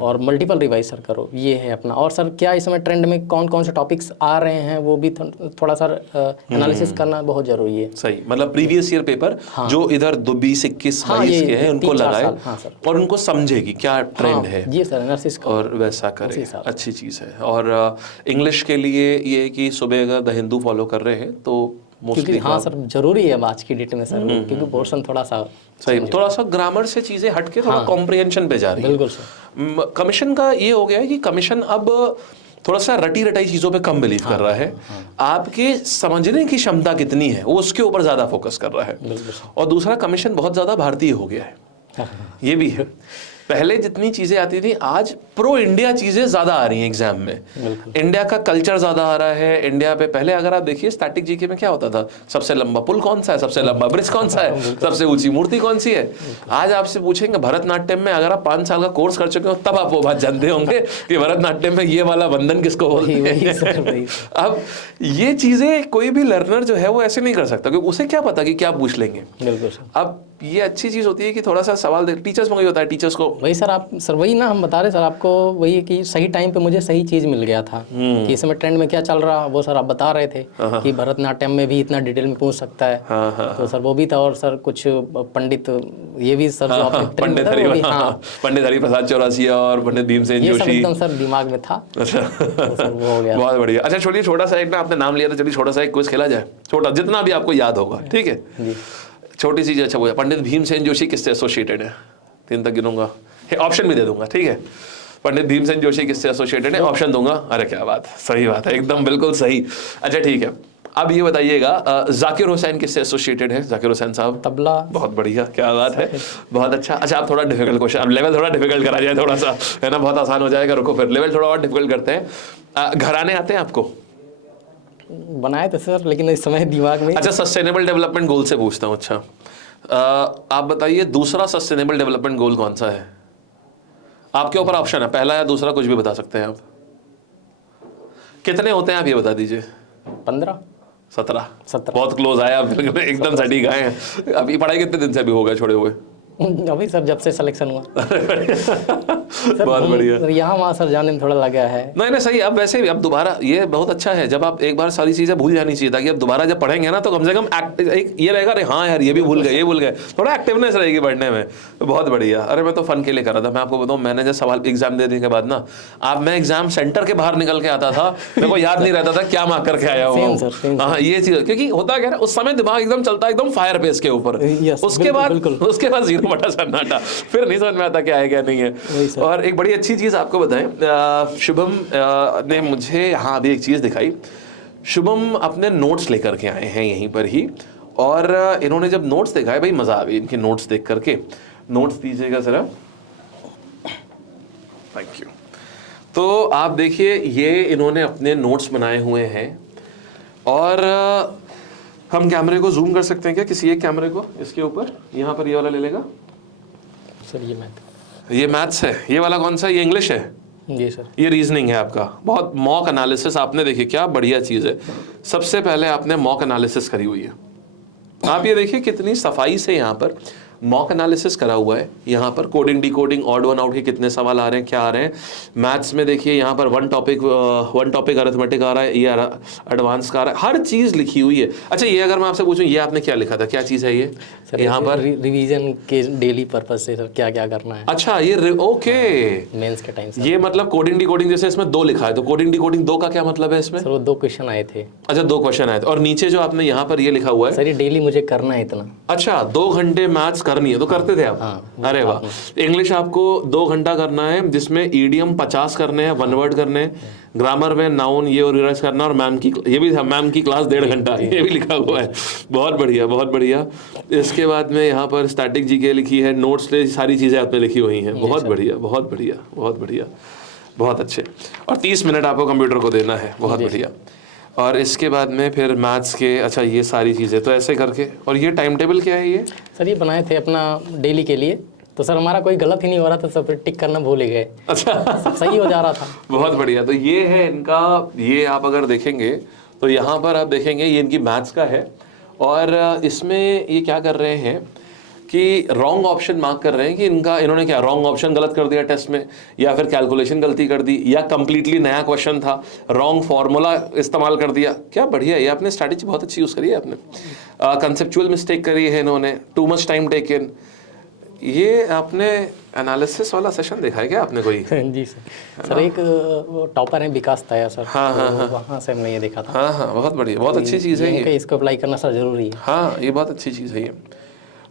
और मल्टीपल रिवाइज सर करो, ये है अपना। और सर क्या इस समय ट्रेंड में कौन कौन से टॉपिक्स आ रहे हैं वो भी थोड़ा सा एनालिसिस करना बहुत ज़रूरी है। सही, मतलब प्रीवियस ईयर पेपर जो इधर 20-21-22 के हैं उनको लगाए, और उनको समझे कि क्या ट्रेंड है, ये सर एनालिसिस और वैसा करे, अच्छी चीज़ है। और इंग्लिश के लिए ये कि सुबह अगर द हिंदू फॉलो कर रहे हैं तो क्योंकि हाँ सर जरूरी है आज की डेट में सर, क्योंकि पोर्शन थोड़ा सा सही, थोड़ा सा ग्रामर से चीज़ें हटके थोड़ा कॉम्प्रिहेंशन पे जा रही है। बिल्कुल सर। कमीशन का ये हो गया है कि कमीशन अब थोड़ा सा रटी रटाई चीज़ों पे कम बिलीव कर रहा है, आपके समझने की क्षमता कितनी है वो उसके ऊपर ज़्यादा फोकस कर रहा है। और दूसरा, कमीशन बहुत ज़्यादा भारतीय हो गया है, ये भी है। पहले जितनी चीज़ें आती थी, आज प्रो इंडिया चीज़ें ज़्यादा आ रही हैं एग्जाम में। इंडिया का कल्चर ज़्यादा आ रहा है इंडिया पे। पहले अगर आप देखिए स्टैटिक जीके में क्या होता था, सबसे लंबा पुल कौन सा है, सबसे लंबा ब्रिज कौन सा है, सबसे ऊंची मूर्ति कौन सी है। आज आपसे पूछेंगे भरतनाट्यम में, अगर आप 5 साल का कोर्स कर चुके हो तब आप वो बात जानते होंगे कि भरतनाट्यम में ये वाला बंधन किसको बोलते हैं। अब ये चीज़ें कोई भी लर्नर जो है वो ऐसे नहीं कर सकता, क्योंकि उसे क्या पता कि क्या पूछ लेंगे। अब ये अच्छी चीज़ होती है कि थोड़ा सा सवाल दे, टीचर्स में वही होता है, टीचर्स को वही सर, आप सर वही ना हम बता रहे सर आपको, वही है कि सही टाइम पे मुझे सही चीज़ मिल गया था कि इस समय ट्रेंड में क्या चल रहा, वो सर आप बता रहे थे कि भरतनाट्यम में भी इतना डिटेल में पूछ सकता है। तो सर वो भी था, और सर कुछ पंडित ये भी सर पंडित हरिप्रसाद चौरसिया और पंडित भीमसेन जोशी एकदम सर दिमाग में था। अच्छा सर वो हो गया। बहुत बढ़िया। अच्छा छोड़िए, छोटा सा एक ना आपने नाम लिया था, चलिए छोटा सा एक क्विज खेला जाए, छोटा जितना भी आपको याद होगा, ठीक है। छोटी सी, अच्छा वो पंडित भीमसेन जोशी किससे एसोसिएटेड है? 3 तक गिनूंगा, ऑप्शन भी दे दूंगा, ठीक है। पंडित भीमसेन जोशी किससे एसोसिएटेड है? ऑप्शन दूंगा। अरे क्या बात, सही बात है, एकदम बिल्कुल सही। अच्छा ठीक है, अब ये बताइएगा जाकिर हुसैन किससे एसोसिएटेड है? जाकिर हुसैन साहब तबला। बहुत बढ़िया, क्या बात है, बहुत अच्छा। अच्छा आप थोड़ा डिफिकल्ट क्वेश्चन, अब लेवल थोड़ा डिफिकल्ट करा जाए थोड़ा सा, है ना, बहुत आसान हो जाएगा। रुको फिर लेवल थोड़ा और डिफिकल्ट करते हैं। घराने आते हैं आपको? बनाए थे सर, लेकिन इस समय दिमाग में। अच्छा सस्टेनेबल डेवलपमेंट गोल से पूछता हूँ। अच्छा आप बताइए दूसरा सस्टेनेबल डेवलपमेंट गोल कौन सा है? आपके ऊपर ऑप्शन है, पहला या दूसरा, कुछ भी बता सकते हैं आप। कितने होते हैं आप ये बता दीजिए। 15 17 बहुत क्लोज आए आप, एकदम सटीक आए हैं। अभी पढ़ाई कितने दिन से अभी हो गए छोड़े हुए? अभी सर जब से सिलेक्शन हुआ। बहुत बढ़िया। यहाँ वहाँ सर जाने में थोड़ा लगा है। नहीं सही। अब वैसे भी अब दोबारा ये बहुत अच्छा है, जब आप एक बार सारी चीजें भूल जानी चाहिए, ताकि अब दोबारा जब पढ़ेंगे ना तो कम से कम एक ये रहेगा, अरे हाँ यार ये भी भूल गए, ये भूल गए, थोड़ा एक्टिवनेस रहेगी पढ़ने में। तो बहुत बढ़िया। अरे मैं तो फन के लिए कर रहा था, मैं आपको बताऊँ, मैंने जब सवाल एग्जाम देने के बाद ना, आप मैं एग्जाम सेंटर के बाहर निकल के आता था, मेरे को याद नहीं रहता था क्या मार्क करके आया हूँ। हाँ ये चीज, क्योंकि होता क्या है उस समय दिमाग एकदम चलता है एकदम फायर पेस के ऊपर, उसके बाद 0 बटा सन्नाटा, फिर नहीं समझ में आता क्या है क्या नहीं है। और एक बड़ी अच्छी चीज़ आपको बताएं, शुभम ने मुझे यहाँ अभी एक चीज़ दिखाई। शुभम अपने नोट्स लेकर के आए हैं यहीं पर ही, और इन्होंने जब नोट्स दिखाए, भाई मज़ा आ गई इनके नोट्स देख करके। नोट्स दीजिएगा ज़रा, थैंक यू। तो आप देखिए ये इन्होंने अपने नोट्स बनाए हुए हैं, और हम कैमरे को जूम कर सकते हैं क्या, किसी एक कैमरे को इसके ऊपर, यहाँ पर ये वाला ले लेगा सर। ये मैथ्स है, ये वाला कौन सा? ये इंग्लिश है जी सर। ये रीजनिंग है आपका। बहुत मॉक एनालिसिस आपने, देखिए क्या बढ़िया चीज़ है। सबसे पहले आपने मॉक एनालिसिस करी हुई है। आप ये देखिए कितनी सफाई से यहाँ पर मॉक एनालिसिस करा हुआ है। यहाँ पर coding decoding odd one out के कितने सवाल आ रहे हैं, क्या आ रहे हैं। मैथ्स में देखिए यहाँ पर वन टॉपिक अरिथमेटिक आ रहा है, ये एडवांस का आ रहा है, हर चीज़ लिखी हुई है। अच्छा ये अगर मैं आपसे पूछूं, ये आपने क्या लिखा था, क्या चीज़ है ये? सर यहाँ पर रिवीजन के डेली पर्पज से सर क्या क्या करना है। अच्छा ये ओके, मेंस के टाइम ये मतलब कोडिंग डिकोडिंग, जैसे इसमें 2 लिखा है, तो कोडिंग डिकोडिंग 2 का क्या मतलब है इसमें? सर वो 2 क्वेश्चन आए थे। अच्छा 2 क्वेश्चन आए थे, और नीचे जो आपने यहाँ पर ये लिखा हुआ है सर, ये डेली मुझे करना है इतना। अच्छा 2 घंटे मैथ्स करनी है, तो करते थे आप? हाँ, अरे वाह। इंग्लिश आपको 2 घंटा करना है, जिसमें ईडियम 50 करने हैं, 1 वर्ड करने हैं, ग्रामर में नाउन ये और रिवाइज करना, और मैम की ये भी था, मैम की क्लास 1.5 घंटा, ये भी लिखा हुआ है। बहुत बढ़िया, बहुत बढ़िया। इसके बाद में यहाँ पर स्टैटिक जीके लिखी है, नोट्स ले, सारी चीज़ें आपने लिखी हुई हैं। बहुत बढ़िया, बहुत बढ़िया, बहुत बढ़िया, बहुत अच्छे। और 30 मिनट आपको कंप्यूटर को देना है, बहुत बढ़िया। और इसके बाद में फिर मैथ्स के, अच्छा ये सारी चीज़ें तो ऐसे करके। और ये टाइम टेबल क्या है ये? सर ये बनाए थे अपना डेली के लिए, तो सर हमारा कोई गलत ही नहीं हो रहा था, सब टिक करना भूल ही गए। अच्छा सब सही हो जा रहा था। बहुत बढ़िया। तो ये है इनका, ये आप अगर देखेंगे तो यहाँ पर आप देखेंगे ये इनकी मैथ्स का है, और इसमें ये क्या कर रहे हैं कि रॉन्ग ऑप्शन मार्क कर रहे हैं कि इन्होंने क्या रॉन्ग ऑप्शन गलत कर दिया टेस्ट में, या फिर कैलकुलेशन गलती कर दी, या कंप्लीटली नया क्वेश्चन था, रॉन्ग फार्मूला इस्तेमाल कर दिया। क्या बढ़िया, ये आपने स्ट्रैटेजी बहुत अच्छी यूज़ करी है आपने। कंसेप्चुअल मिस्टेक करी है इन्होंने, टू मच टाइम टेकन। ये आपने एनालिसिस वाला सेशन देखा है क्या आपने कोई? जी सर। सर एक टॉपर है विकास ताया सर, हाँ, वहाँ से हमने ये देखा था। हाँ बहुत बढ़िया, बहुत अच्छी चीज़ है ये। इसको अप्लाई करना सर जरूरी है। हाँ ये बहुत अच्छी चीज़ है ये।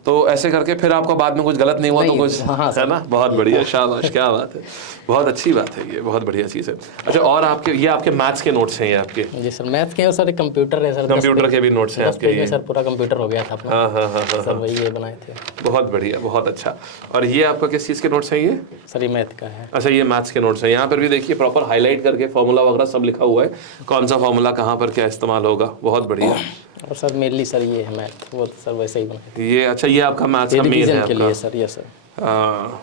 तो ऐसे करके फिर आपका बाद में कुछ गलत नहीं हुआ तो कुछ है ना। बहुत बढ़िया, शाबाश, क्या बात है, बहुत अच्छी बात है, ये बहुत बढ़िया चीज़ है। अच्छा, और आपके ये आपके मैथ्स के नोट्स हैं ये आपके? जी सर, मैथ्स के और सर एक कंप्यूटर है सर, कंप्यूटर के भी नोट्स हैं 10 आपके पेज में ये? सर पूरा कंप्यूटर हो गया था अपना। हाँ, सर वही ये बनाए थे। बहुत बढ़िया, बहुत अच्छा। और ये आपका किस चीज़ के नोट्स हैं ये? सर ये मैथ का है। अच्छा, ये मैथ्स के नोट्स हैं। यहाँ पर भी देखिए प्रॉपर हाईलाइट करके फॉर्मूला वगैरह सब लिखा हुआ है, कौन सा फॉर्मूला कहाँ पर क्या इस्तेमाल होगा। बहुत बढ़िया। और सर मेनली सर ये है मैथ, वो तो सर वैसे ही बनाए ये अच्छा, ये आपका मैथ्स थे का मेन है रिवीजन के लिए आपका? सर। Yes sir.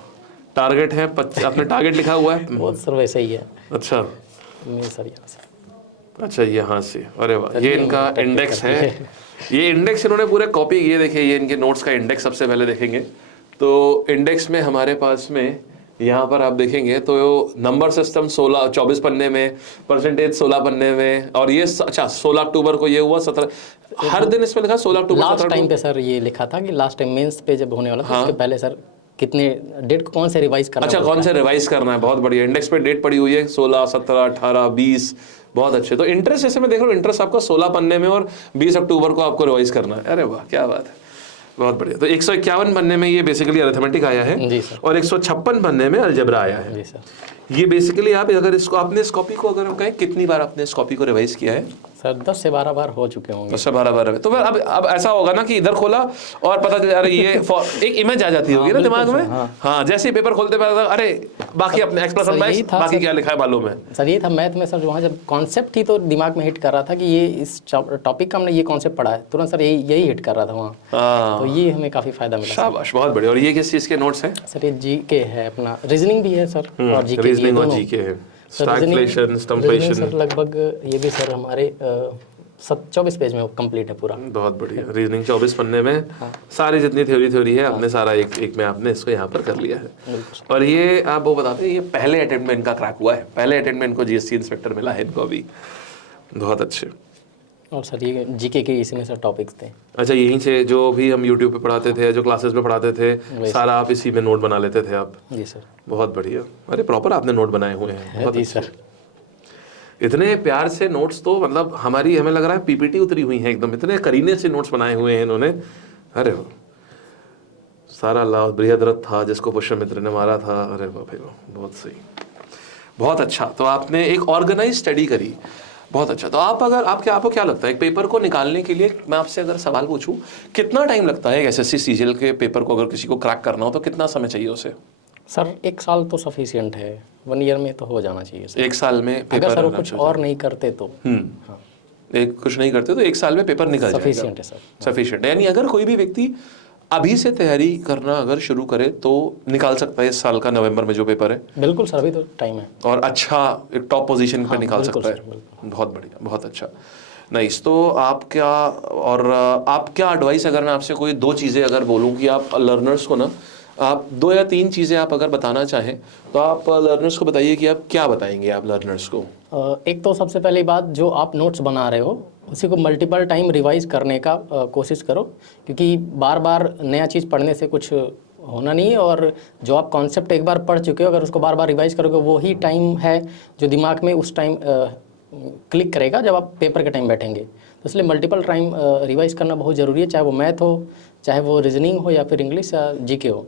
टारगेट है आपने टारगेट लिखा हुआ है? वो तो सर वैसे ही है अच्छा मेन सर, यहाँ से। अच्छा, यहाँ से, अरे वाह, ये इनका इंडेक्स है। ये इंडेक्स इन्होंने पूरे कॉपी, ये देखिए, ये इनके नोट्स का इंडेक्स सबसे पहले देखेंगे तो इंडेक्स में हमारे पास में यहाँ पर आप देखेंगे तो नंबर सिस्टम 24 पन्ने में, परसेंटेज 16 पन्ने में, और ये अच्छा 16 अक्टूबर को ये हुआ, 17 हर दिन इसमें लिखा 16 अक्टूबर। लास्ट टाइम पे सर ये लिखा था कि लास्ट टाइम मेंस पे जब होने वाला था उसके पहले सर कितने डेट को कौन से रिवाइज करना है। अच्छा, कौन से रिवाइज करना है, बहुत बढ़िया। इंडेक्स पे डेट पड़ी हुई है 16, 17, 18, 20, बहुत अच्छे। तो इंटरेस्ट जैसे मैं देख रहा हूँ, इंटरेस्ट आपका 16 पन्ने में और 20 अक्टूबर को आपको रिवाइज करना है। अरे वाह, क्या बात है, बहुत बढ़िया। तो 151 पन्ने में ये बेसिकली अरिथमेटिक आया है जी सर। और 156 पन्ने में अलजेब्रा आया है। जी सर। ये बेसिकली आप अगर इसको आपने इस कॉपी को अगर हम कहें कितनी बार आपने इस कॉपी को रिवाइज किया है? सर 10 से 12 बार हो चुके होंगे। 10 से 12 बार। तो फिर अब ऐसा होगा ना कि इधर खोला और पता चला, अरे ये एक इमेज आ जाती होगी ना दिमाग में। हाँ, जैसे ही पेपर खोलते पता, अरे बाकी अपने एक्सप्रेशन मैक्स, बाकी क्या लिखा है मालूम है। सर ये था मैथ में सर, वहाँ जब कॉन्सेप्ट थी तो दिमाग में हिट कर रहा था कि ये इस टॉपिक का हमने ये कॉन्सेप्ट पढ़ा है, तुरंत सर यही हिट कर रहा था वहाँ। तो ये हमें काफ़ी फायदा मिला। शाबाश, बहुत बढ़िया। और ये किस चीज़ के नोट्स हैं? सर ये जीके है अपना, रीजनिंग भी है सर और जीके। रीजनिंग और जीके है। स्टैगफ्लेशन, स्टम्पलेशन सर लगभग ये भी सर हमारे 24 पेज में कंप्लीट है पूरा। बहुत बढ़िया। रीजनिंग 24 पन्ने में सारी जितनी थ्योरी है आपने सारा एक में आपने इसको यहाँ पर कर लिया है। और ये आप वो बताते हैं, ये पहले अटेम्प्ट में इनका क्रैक हुआ है, पहले अटेम्प्ट में इनको जीएसटी इंस्पेक्टर मिला है इनको अभी। बहुत अच्छे। और सर ये जीके के इसी में सर टॉपिक्स थे। अच्छा, यहीं से जो भी हम यूट्यूब पे पढ़ाते थे, जो क्लासेस में पढ़ाते थे, सारा आप इसी में नोट बना लेते थे आप? जी सर। बहुत बढ़िया। अरे प्रॉपर आपने नोट बनाए हुए हैं। बहुत जी सर। इतने प्यार से नोट्स, तो मतलब हमें लग रहा है पीपीटी उतरी हुई है एकदम, इतने करीने से नोट्स बनाए हुए हैं इन्होंने। अरे सारा लाभ बृहद्रथ था जिसको पुष्यमित्र ने मारा था। अरे बाप रे, बहुत सही, बहुत अच्छा। तो आपने एक ऑर्गेनाइज स्टडी करी, बहुत अच्छा। तो आपको क्या लगता है, एक पेपर को निकालने के लिए मैं आपसे अगर सवाल पूछूं, कितना टाइम लगता है एक एसएससी सीजीएल के पेपर को अगर किसी को क्रैक करना हो तो कितना समय चाहिए उसे? सर 1 साल तो सफिशिएंट है, 1 ईयर में तो हो जाना चाहिए सर। 1 साल में पेपर, अगर सर वो कुछ और नहीं करते तो कुछ नहीं करते तो 1 साल में पेपर निकल जाएगा। सफिशिएंट है सर, सफिशिएंट। यानी अगर कोई भी व्यक्ति अभी से तैयारी करना अगर शुरू करे तो निकाल सकता है इस साल का नवंबर में जो पेपर है? बिल्कुल सर, अभी तो टाइम है। और अच्छा एक टॉप पोजीशन पे निकाल सकता है। बहुत बढ़िया, बहुत अच्छा, नाइस। तो आप क्या एडवाइस, अगर मैं आपसे कोई 2 चीज़ें अगर बोलूँ कि आप लर्नर्स को ना, आप 2 या 3 चीज़ें आप अगर बताना चाहें तो आप लर्नर्स को बताइए कि आप क्या बताएंगे आप लर्नर्स को? एक तो सबसे पहली बात, जो आप नोट्स बना रहे हो उसी को मल्टीपल टाइम रिवाइज करने का कोशिश करो, क्योंकि बार बार नया चीज़ पढ़ने से कुछ होना नहीं है। और जो आप कॉन्सेप्ट एक बार पढ़ चुके हो, अगर उसको बार बार रिवाइज करोगे, वो ही टाइम है जो दिमाग में उस टाइम क्लिक करेगा जब आप पेपर के टाइम बैठेंगे। तो इसलिए मल्टीपल टाइम रिवाइज करना बहुत ज़रूरी है, चाहे वो मैथ हो, चाहे वो रीजनिंग हो, या फिर इंग्लिश या जीके हो।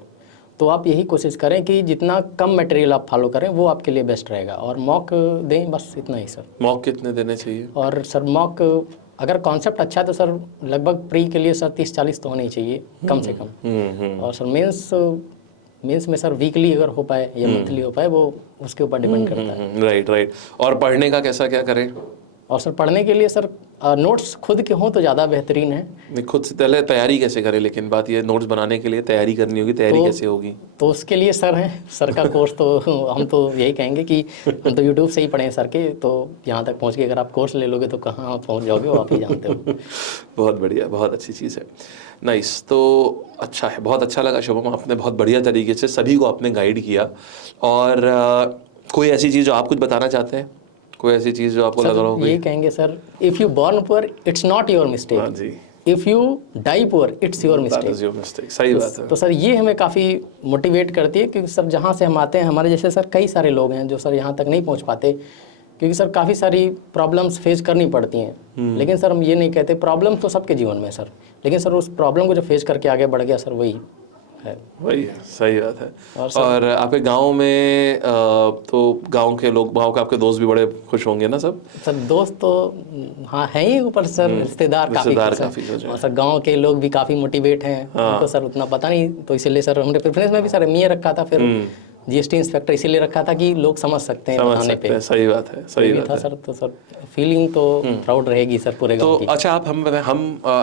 तो आप यही कोशिश करें कि जितना कम मटेरियल आप फॉलो करें वो आपके लिए बेस्ट रहेगा। और मॉक दें, बस इतना ही सर। मॉक कितने देने चाहिए? और सर मॉक अगर कॉन्सेप्ट अच्छा है तो सर लगभग प्री के लिए सर 30-40 तो होने ही चाहिए कम से कम। और सर मेंस में सर वीकली अगर हो पाए या मंथली हो पाए, वो उसके ऊपर डिपेंड करता है। राइट। और पढ़ने का कैसा क्या करें? और सर पढ़ने के लिए सर नोट्स खुद के हों तो ज़्यादा बेहतरीन है। खुद से पहले तैयारी कैसे करें, लेकिन बात ये नोट्स बनाने के लिए तैयारी करनी होगी, तैयारी कैसे होगी? तो उसके लिए सर हैं, सर का कोर्स तो हम तो यही कहेंगे कि हम तो यूट्यूब से ही पढ़े सर के, तो यहाँ तक पहुँच के अगर आप कोर्स ले लोगे तो कहाँ पहुँच जाओगे वो आप ही जानते हो। बहुत बढ़िया, बहुत अच्छी चीज़ है, नाइस। तो अच्छा है, बहुत अच्छा लगा शुभम, आपने बहुत बढ़िया तरीके से सभी को आपने गाइड किया। और कोई ऐसी चीज़ जो आप कुछ बताना चाहते हैं, कोई ऐसी चीज़ जो आपको लग रहा हो? ये कहेंगे sir, if you born poor it's not your mistake, if you die poor it's your mistake. सही बात है। तो सर ये हमें काफ़ी मोटिवेट करती है, क्योंकि सर जहाँ से हम आते हैं, हमारे जैसे सर कई सारे लोग हैं जो सर यहाँ तक नहीं पहुँच पाते, क्योंकि सर काफ़ी सारी प्रॉब्लम्स फेस करनी पड़ती हैं, लेकिन सर हम ये नहीं कहते, प्रॉब्लम तो सबके जीवन में है सर, लेकिन सर उस प्रॉब्लम को जो फेस करके आगे बढ़ गया सर, वही है। वही है, सही बात है। और और आपके गांव में तो गांव के लोग, गांव के आपके दोस्त भी बड़े खुश होंगे ना सब? सर दोस्त तो हाँ हैं ही, ऊपर सर रिश्तेदार काफ़ी खुश हैं। और सर गांव के लोग भी काफ़ी मोटिवेट हैं। उनको सर उतना पता नहीं, तो इसीलिए सर हमने प्रेफरेंस में भी सर ME रखा था, फिर GST इंस्पेक्टर इसीलिए रखा था कि लोग समझ सकते हैं बताने पे। सही बात है, सही बात था है। सर, तो सर फीलिंग तो प्राउड रहेगी सर पूरे तो गांव की। अच्छा, आप हम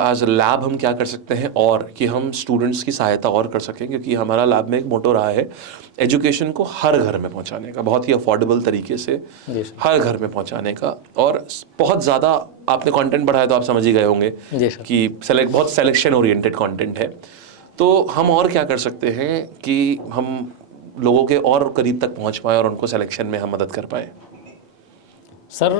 एज लैब हम क्या कर सकते हैं और कि हम स्टूडेंट्स की सहायता और कर सकें, क्योंकि हमारा लैब में एक मोटो रहा है एजुकेशन को हर घर में पहुंचाने का, बहुत ही अफोर्डेबल तरीके से जी सर। हर घर में पहुंचाने का। और बहुत ज़्यादा आपने कंटेंट बढ़ाया तो आप समझ ही गए होंगे जी सर। कि बहुत सिलेक्शन ओरिएंटेड कंटेंट है। तो हम और क्या कर सकते हैं कि हम लोगों के और करीब तक पहुंच पाए और उनको सिलेक्शन में हम मदद कर पाए? सर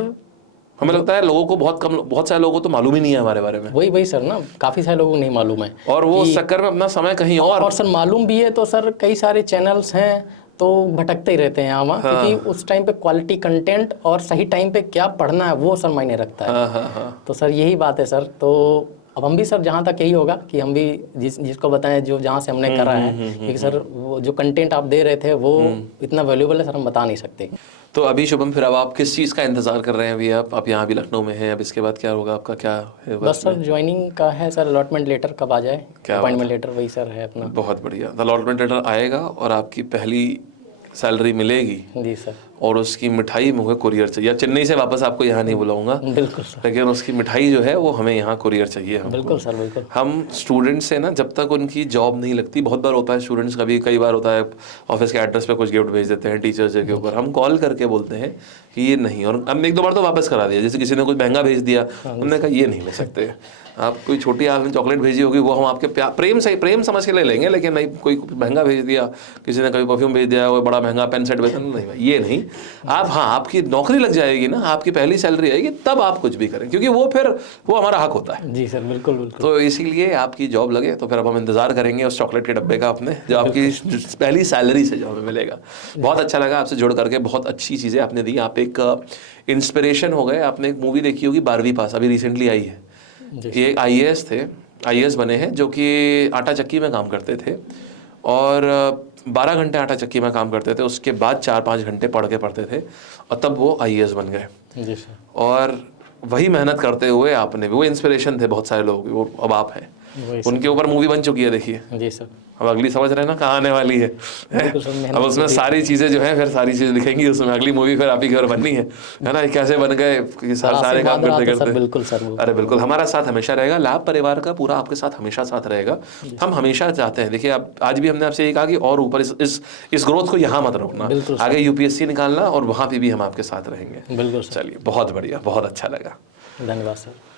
हमें लगता है लोगों को बहुत सारे लोगों को तो मालूम ही नहीं है हमारे बारे में, वही सर ना, काफ़ी सारे लोगों को नहीं मालूम है, और वो उस चक्कर में अपना समय कहीं और सर मालूम भी है तो सर कई सारे चैनल्स हैं तो भटकते ही रहते हैं यहाँ, क्योंकि उस टाइम पे क्वालिटी कंटेंट और सही टाइम पे क्या पढ़ना है वो सर मायने रखता है। तो सर यही बात है सर। तो अब हम भी सर जहाँ तक यही होगा कि हम भी जिसको बताएं जो जहाँ से हमने करा है, क्योंकि सर वो जो कंटेंट आप दे रहे थे वो इतना वैल्यूएबल है सर, हम बता नहीं सकते। तो अभी शुभम, फिर अब आप किस चीज़ का इंतजार कर रहे हैं? अभी आप यहाँ भी लखनऊ में हैं, अब इसके बाद क्या होगा आपका, क्या है? बस सर ज्वाइनिंग का है सर, अलॉटमेंट लेटर कब आ जाए, अपॉइंटमेंट लेटर वही सर है अपना। बहुत बढ़िया, अलॉटमेंट लेटर आएगा और आपकी पहली सैलरी मिलेगी जी सर। और उसकी मिठाई मुझे कुरियर चाहिए। चेन्नई से वापस आपको यहाँ नहीं बुलाऊंगा, बिल्कुल सर, लेकिन उसकी मिठाई जो है वो हमें यहाँ कुरियर चाहिए हमको। बिल्कुल सर, बिल्कुल। हम स्टूडेंट्स से ना, जब तक उनकी जॉब नहीं लगती, बहुत बार होता है स्टूडेंट्स का भी, कई बार होता है ऑफिस के एड्रेस पे कुछ गिफ्ट भेज देते हैं टीचर्स डे के ऊपर, हम कॉल करके बोलते हैं कि ये नहीं, और हमने एक दो बार तो वापस करा दिया। जैसे किसी ने कुछ महंगा भेज दिया, हमने कहा ये नहीं ले सकते आप, कोई छोटी आपने चॉकलेट भेजी होगी वो हम आपके प्रेम समझ के ले लेंगे, लेकिन नहीं कोई महंगा भेज दिया, किसी ने कभी परफ्यूम भेज दिया, कोई बड़ा महंगा पेन सेट भेज दिया, नहीं ये नहीं। आप, हाँ, आपकी नौकरी लग जाएगी ना, आपकी पहली सैलरी आएगी, तब आप कुछ भी करें, क्योंकि वो हमारा हक होता है। जी सर, बिल्कुल बिल्कुल। तो इसीलिए आपकी जॉब लगे तो फिर अब हम इंतजार करेंगे उस चॉकलेट के डब्बे का अपने, जो आपकी पहली सैलरी से जो हमें मिलेगा। बहुत अच्छा लगा आपसे जुड़ करके, बहुत अच्छी चीज़ें आपने दी, आप एक इंस्पिरेशन हो गए। आपने एक मूवी देखी होगी 12वीं पास, अभी रिसेंटली आई है, ये एक IAS थे, IAS बने हैं, जो कि आटा चक्की में काम करते थे और 12 घंटे आटा चक्की में काम करते थे, उसके बाद 4-5 घंटे पढ़ के पढ़ते थे और तब वो IAS बन गए। जी सर। और वही मेहनत करते हुए आपने भी, वो इंस्पिरेशन थे बहुत सारे लोगों की, वो अब आप हैं, उनके ऊपर मूवी बन चुकी है, देखिए। जी सर। अब अगली समझ रहे हैं ना कहाँ आने वाली है, अब उसमें सारी चीज़ें जो है, फिर सारी चीज़ें दिखेंगी उसमें, अगली मूवी फिर आप ही की ओर बननी है ना, कैसे बन गए सारे काम करते करते। बिल्कुल सर। अरे बिल्कुल, हमारा साथ हमेशा रहेगा, लैब परिवार का पूरा आपके साथ हमेशा साथ रहेगा। हम हमेशा चाहते हैं, देखिए आप, आज भी हमने आपसे यही कहा कि और ऊपर इस ग्रोथ को यहाँ मत रोकना, आगे UPSC निकालना और वहाँ पे भी हम आपके साथ रहेंगे। बिल्कुल सर। चलिए, बहुत बढ़िया, बहुत अच्छा लगा, धन्यवाद सर।